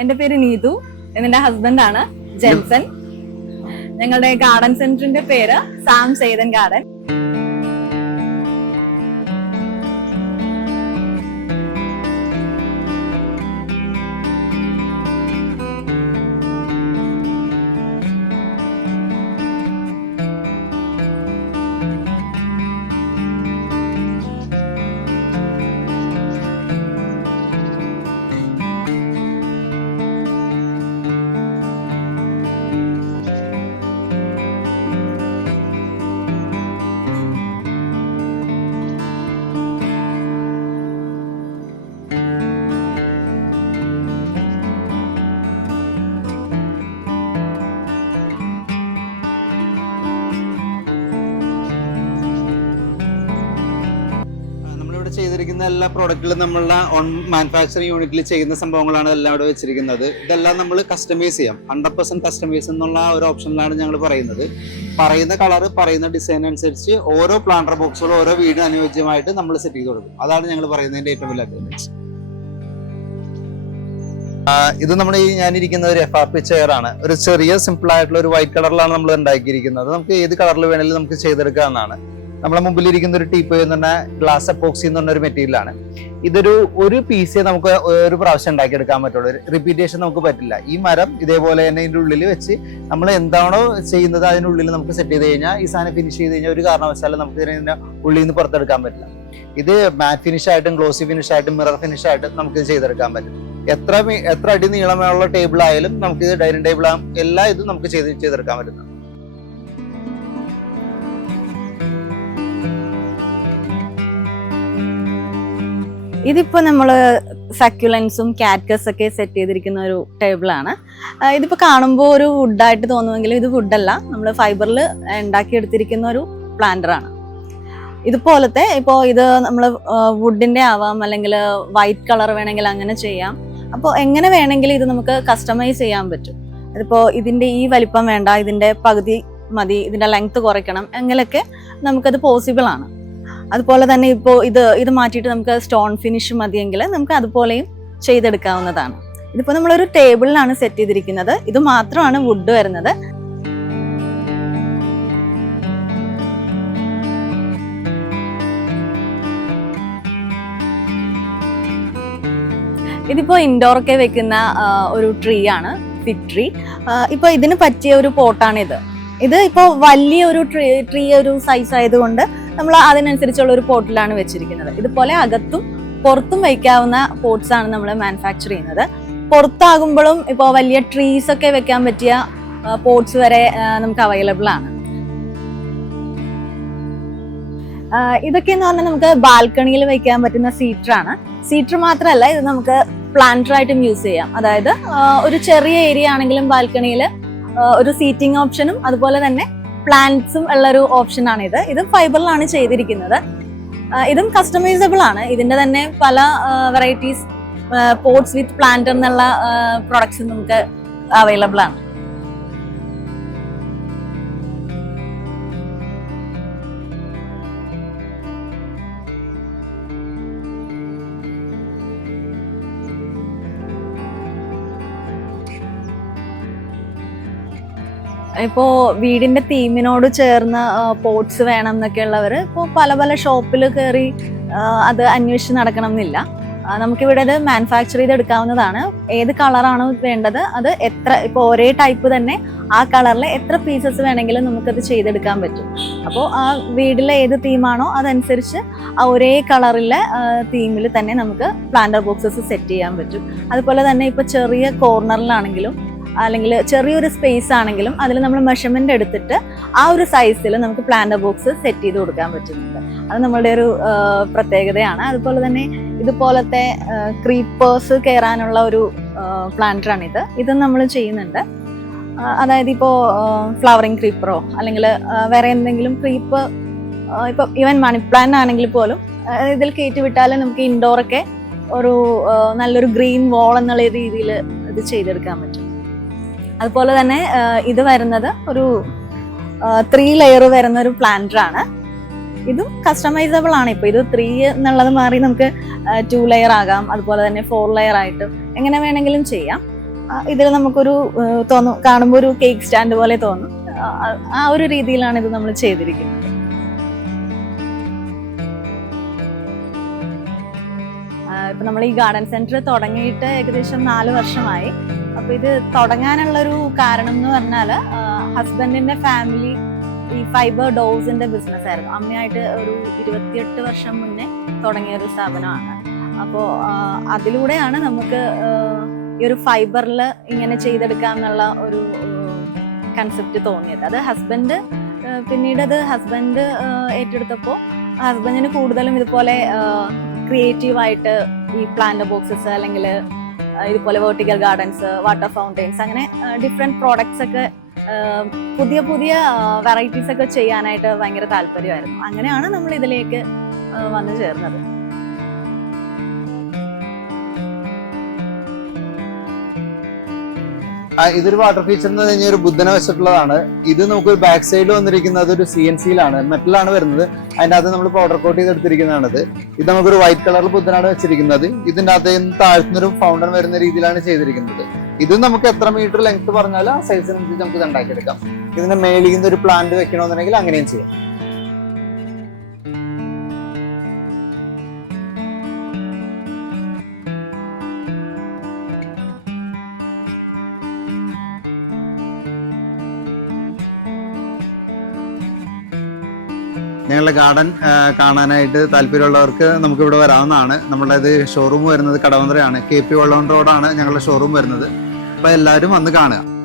എൻ്റെ പേര് നീതു, എന്റെ ഹസ്ബൻഡാണ് ജെൻസൺ. ഞങ്ങളുടെ ഗാർഡൻ സെന്ററിന്റെ പേര് സാം സെയ്തൻ ഗാർഡൻ. ചെയ്തിരിക്കുന്ന എല്ലാ പ്രോഡക്റ്റുകളും നമ്മളുടെ ഓൺ മാനുഫാക്ചറിങ് യൂണിറ്റിൽ ചെയ്യുന്ന സംഭവങ്ങളാണ് എല്ലാം ഇവിടെ വെച്ചിരിക്കുന്നത്. ഇതെല്ലാം നമ്മൾ കസ്റ്റമൈസ് ചെയ്യാം. 100% കസ്റ്റമൈസ് എന്നുള്ള ഒരു ഓപ്ഷനിലാണ് ഞങ്ങൾ പറയുന്നത്. പറയുന്ന കളർ, പറയുന്ന ഡിസൈൻ അനുസരിച്ച് ഓരോ പ്ലാന്റർ ബോക്സുകളും ഓരോ വീടിന് അനുയോജ്യമായിട്ട് നമ്മൾ സെറ്റ് ചെയ്ത് കൊടുക്കും. അതാണ് ഞങ്ങൾ പറയുന്നതിന്റെ ഏറ്റവും വലിയ അഡ്വാൻറ്റേജ്. ഇത് നമ്മുടെ ഞാനിരിക്കുന്ന ഒരു FRP ചെയർ ആണ്. ഒരു ചെറിയ സിമ്പിൾ ആയിട്ടുള്ള ഒരു വൈറ്റ് കളറിലാണ് നമ്മൾ ഉണ്ടാക്കിയിരിക്കുന്നത്. നമുക്ക് ഏത് കളറിൽ വേണമെങ്കിലും നമുക്ക് ചെയ്തെടുക്കാവുന്നതാണ്. നമ്മുടെ മുമ്പിൽ ഇരിക്കുന്ന ഒരു ടീപ്പ് എന്ന് പറഞ്ഞാൽ ഗ്ലാസ് എപ്പോക്സി എന്ന് പറഞ്ഞ ഒരു മെറ്റീരിയലാണ്. ഒരു പീസേ നമുക്ക് ഒരു പ്രാവശ്യം ഉണ്ടാക്കിയെടുക്കാൻ പറ്റുള്ളൂ. റിപ്പീറ്റേഷൻ നമുക്ക് പറ്റില്ല. ഈ മരം ഇതേപോലെ തന്നെ ഇതിൻ്റെ ഉള്ളിൽ വെച്ച് നമ്മൾ എന്താണോ ചെയ്യുന്നത് അതിനുള്ളിൽ നമുക്ക് സെറ്റ് ചെയ്ത് കഴിഞ്ഞാൽ ഈ സാധനം ഫിനിഷ് ചെയ്ത് കഴിഞ്ഞാൽ ഒരു കാരണവശാലും നമുക്ക് ഇതിനെ ഉള്ളിൽ നിന്ന് പുറത്തെടുക്കാൻ പറ്റില്ല. ഇത് മാറ്റ് ഫിനിഷ് ആയിട്ടും ഗ്ലോസി ഫിനിഷ് ആയിട്ടും മിറർ ഫിനിഷ് ആയിട്ടും നമുക്ക് ഇത് ചെയ്തെടുക്കാൻ പറ്റും. എത്ര അടി നീളമുള്ള ടേബിൾ ആയാലും നമുക്ക് ഇത് ഡൈനിങ് ടേബിൾ എല്ലാ ഇതും നമുക്ക് ചെയ്തെടുക്കാൻ പറ്റും. ഇതിപ്പോ നമ്മള് സക്യുലൻസും കാറ്റ്കസ് ഒക്കെ സെറ്റ് ചെയ്തിരിക്കുന്ന ഒരു ടേബിളാണ്. ഇതിപ്പോ കാണുമ്പോൾ ഒരു വുഡായിട്ട് തോന്നുമെങ്കിലും ഇത് വുഡല്ല, നമ്മൾ ഫൈബറിൽ ഉണ്ടാക്കിയെടുത്തിരിക്കുന്ന ഒരു പ്ലാന്ററാണ്. ഇതുപോലത്തെ ഇപ്പോൾ ഇത് നമ്മൾ വുഡിന്റെ ആവാം, അല്ലെങ്കിൽ വൈറ്റ് കളർ വേണമെങ്കിൽ അങ്ങനെ ചെയ്യാം. അപ്പോൾ എങ്ങനെ വേണമെങ്കിലും ഇത് നമുക്ക് കസ്റ്റമൈസ് ചെയ്യാൻ പറ്റും. അതിപ്പോൾ ഇതിന്റെ ഈ വലിപ്പം വേണ്ട, ഇതിന്റെ പകുതി മതി, ഇതിന്റെ ലെങ്ത് കുറയ്ക്കണം, എങ്കിലൊക്കെ നമുക്കത് പോസിബിൾ ആണ്. അതുപോലെ തന്നെ ഇപ്പോൾ ഇത് മാറ്റിയിട്ട് നമുക്ക് സ്റ്റോൺ ഫിനിഷ് മതിയെങ്കിൽ നമുക്ക് അതുപോലെയും ചെയ്തെടുക്കാവുന്നതാണ്. ഇതിപ്പോൾ നമ്മളൊരു ടേബിളിലാണ് സെറ്റ് ചെയ്തിരിക്കുന്നത്. ഇത് മാത്രമാണ് വുഡ് വരുന്നത്. ഇതിപ്പോൾ ഇൻഡോറൊക്കെ വെക്കുന്ന ഒരു ട്രീ ആണ്, ഫിഗ് ട്രീ. ഇപ്പോൾ ഇതിന് പറ്റിയ ഒരു പോട്ടാണിത്. ഇത് ഇപ്പോൾ വലിയ ഒരു ട്രീ ഒരു സൈസ് ആയതുകൊണ്ട് നമ്മൾ അതിനനുസരിച്ചുള്ള ഒരു പോട്ടിലാണ് വെച്ചിരിക്കുന്നത്. ഇതുപോലെ അകത്തും പുറത്തും വയ്ക്കാവുന്ന പോട്ട്സ് ആണ് നമ്മൾ മാനുഫാക്ചർ ചെയ്യുന്നത്. പുറത്താകുമ്പോഴും ഇപ്പോൾ വലിയ ട്രീസ് ഒക്കെ വെക്കാൻ പറ്റിയ പോട്ട്സ് വരെ നമുക്ക് അവൈലബിൾ ആണ്. ഇതൊക്കെ എന്ന് പറഞ്ഞാൽ നമുക്ക് ബാൽക്കണിയിൽ വെക്കാൻ പറ്റുന്ന സീറ്ററാണ്. സീറ്റർ മാത്രമല്ല, ഇത് നമുക്ക് പ്ലാന്ററായിട്ടും യൂസ് ചെയ്യാം. അതായത് ഒരു ചെറിയ ഏരിയ ആണെങ്കിലും ബാൽക്കണിയിൽ ഒരു സീറ്റിംഗ് ഓപ്ഷനും അതുപോലെ തന്നെ പ്ലാന്റ്സും ഉള്ളൊരു ഓപ്ഷനാണ് ഇത്. ഇത് ഫൈബറിലാണ് ചെയ്തിരിക്കുന്നത്. ഇതും കസ്റ്റമൈസബിൾ ആണ്. ഇതിന്റെ തന്നെ പല വെറൈറ്റീസ് പോട്ട്സ് വിത്ത് പ്ലാന്റ് എന്നുള്ള പ്രൊഡക്ട്സ് നമുക്ക് അവൈലബിൾ ആണ്. ഇപ്പോൾ വീടിന്റെ തീമിനോട് ചേർന്ന് പോട്ട്സ് വേണം എന്നൊക്കെ ഉള്ളവർ ഇപ്പോൾ പല ഷോപ്പിൽ കയറി അത് അന്വേഷിച്ച് നടക്കണം എന്നില്ല. നമുക്കിവിടെ ഇത് മാനുഫാക്ചർ ചെയ്തെടുക്കാവുന്നതാണ്. ഏത് കളറാണോ വേണ്ടത് അത് ഇപ്പോൾ ഒരേ ടൈപ്പ് തന്നെ ആ കളറിൽ എത്ര പീസസ് വേണമെങ്കിലും നമുക്കത് ചെയ്തെടുക്കാൻ പറ്റും. അപ്പോൾ ആ വീട്ടിലെ ഏത് തീമാണോ അതനുസരിച്ച് ആ ഒരേ കളറിലെ തീമിൽ തന്നെ നമുക്ക് പ്ലാന്റർ ബോക്സസ് സെറ്റ് ചെയ്യാൻ പറ്റും. അതുപോലെ തന്നെ ഇപ്പോൾ ചെറിയ കോർണറിലാണെങ്കിലും അല്ലെങ്കിൽ ചെറിയൊരു സ്പേസ് ആണെങ്കിലും അതിൽ നമ്മൾ മെഷർമെന്റ് എടുത്തിട്ട് ആ ഒരു സൈസിൽ നമുക്ക് പ്ലാന്റർ ബോക്സ് സെറ്റ് ചെയ്ത് കൊടുക്കാൻ പറ്റുന്നുണ്ട്. അത് നമ്മളുടെ ഒരു പ്രത്യേകതയാണ്. അതുപോലെ തന്നെ ഇതുപോലത്തെ ക്രീപ്പേഴ്സ് കയറാനുള്ള ഒരു പ്ലാന്ററാണിത്. ഇതും നമ്മൾ ചെയ്യുന്നുണ്ട്. അതായത് ഇപ്പോൾ ഫ്ലവറിങ് ക്രീപ്പറോ അല്ലെങ്കിൽ വേറെ എന്തെങ്കിലും ക്രീപ്പ്, ഇപ്പോൾ ഈവൻ മണി പ്ലാന്റ് ആണെങ്കിൽ പോലും ഇതിൽ കയറ്റി വിട്ടാൽ നമുക്ക് ഇൻഡോറൊക്കെ ഒരു നല്ലൊരു ഗ്രീൻ വാൾ എന്നുള്ള രീതിയിൽ ഇത് ചെയ്തെടുക്കാൻ പറ്റും. അതുപോലെ തന്നെ ഇത് വരുന്നത് ഒരു 3 ലെയർ വരുന്ന ഒരു പ്ലാന്ററാണ്. ഇതും കസ്റ്റമൈസബിൾ ആണ്. ഇപ്പോൾ ഇത് 3 എന്നുള്ളത് മാറി നമുക്ക് 2 ലെയർ ആകാം, അതുപോലെ തന്നെ 4 ലെയർ ആയിട്ടും എങ്ങനെ വേണമെങ്കിലും ചെയ്യാം. ഇതിൽ നമുക്കൊരു തോന്നും, കാണുമ്പോൾ ഒരു കേക്ക് സ്റ്റാൻഡ് പോലെ തോന്നും. ആ ഒരു രീതിയിലാണ് ഇത് നമ്മൾ ചെയ്തിരിക്കുന്നത്. ഇപ്പൊ നമ്മൾ ഈ ഗാർഡൻ സെന്റർ തുടങ്ങിയിട്ട് ഏകദേശം 4 വർഷമായി. അപ്പൊ ഇത് തുടങ്ങാനുള്ളൊരു കാരണം എന്ന് പറഞ്ഞാല് ഹസ്ബൻഡിന്റെ ഫാമിലി ഈ ഫൈബർ ഡോസിന്റെ ബിസിനസ് ആയിരുന്നു. അമ്മയായിട്ട് ഒരു 28 വർഷം മുന്നേ തുടങ്ങിയ ഒരു സ്ഥാപനമാണ്. അപ്പോൾ അതിലൂടെയാണ് നമുക്ക് ഈ ഒരു ഫൈബറിൽ ഇങ്ങനെ ചെയ്തെടുക്കാന്നുള്ള ഒരു കൺസെപ്റ്റ് തോന്നിയത്. അത് പിന്നീട് അത് ഹസ്ബൻഡ് ഏറ്റെടുത്തപ്പോൾ ഹസ്ബൻഡിന് കൂടുതലും ഇതുപോലെ ക്രിയേറ്റീവായിട്ട് ഈ പ്ലാന്റ് ബോക്സസ് അല്ലെങ്കിൽ ഇതുപോലെ വെർട്ടിക്കൽ ഗാർഡൻസ്, വാട്ടർ ഫൗണ്ടെയിൻസ്, അങ്ങനെ ഡിഫറെൻറ്റ് പ്രോഡക്ട്സ് ഒക്കെ പുതിയ പുതിയ വെറൈറ്റീസ് ഒക്കെ ചെയ്യാനായിട്ട് ഭയങ്കര താല്പര്യമായിരുന്നു. അങ്ങനെയാണ് നമ്മൾ ഇതിലേക്ക് വന്നു ചേർന്നത്. ഇതൊരു വാട്ടർ ഫീച്ചർ എന്ന് പറഞ്ഞാൽ ഒരു ബുദ്ധനെ വെച്ചിട്ടുള്ളതാണ്. ഇത് നമുക്ക് ബാക്ക് സൈഡിൽ വന്നിരിക്കുന്നത് ഒരു CNC-യിലാണ്, മെറ്റലാണ് വരുന്നത്. അതിൻ്റെ അകത്ത് നമ്മൾ പൗഡർ കോട്ട് ചെയ്തെടുത്തിരിക്കുന്നതാണിത്. ഇത് നമുക്കൊരു വൈറ്റ് കളറിൽ ബുദ്ധനാണ് വെച്ചിരിക്കുന്നത്. ഇതിൻ്റെ അകത്ത് താഴ്ത്തുന്നൊരു ഫൗണ്ടൻ വരുന്ന രീതിയിലാണ് ചെയ്തിരിക്കുന്നത്. ഇത് നമുക്ക് എത്ര മീറ്റർ ലെങ്ത് പറഞ്ഞാലും ആ സൈസിനനുസരിച്ച് നമുക്ക് ഇത് ഉണ്ടാക്കിയെടുക്കാം. ഇതിന്റെ മേലിൽ ഒരു പ്ലാന്റ് വെക്കണമെന്നുണ്ടെങ്കിൽ അങ്ങനെയും ചെയ്യാം. ഞങ്ങളുടെ ഗാർഡൻ കാണാനായിട്ട് താല്പര്യമുള്ളവർക്ക് നമുക്ക് ഇവിടെ വരാവുന്നതാണ്. നമ്മുടെ ഷോറൂം വരുന്നത് കടവന്ത്രയാണ്. KP വള്ളോൺ റോഡാണ് ഞങ്ങളുടെ ഷോറൂം വരുന്നത്. അപ്പോൾ എല്ലാവരും വന്ന് കാണുക.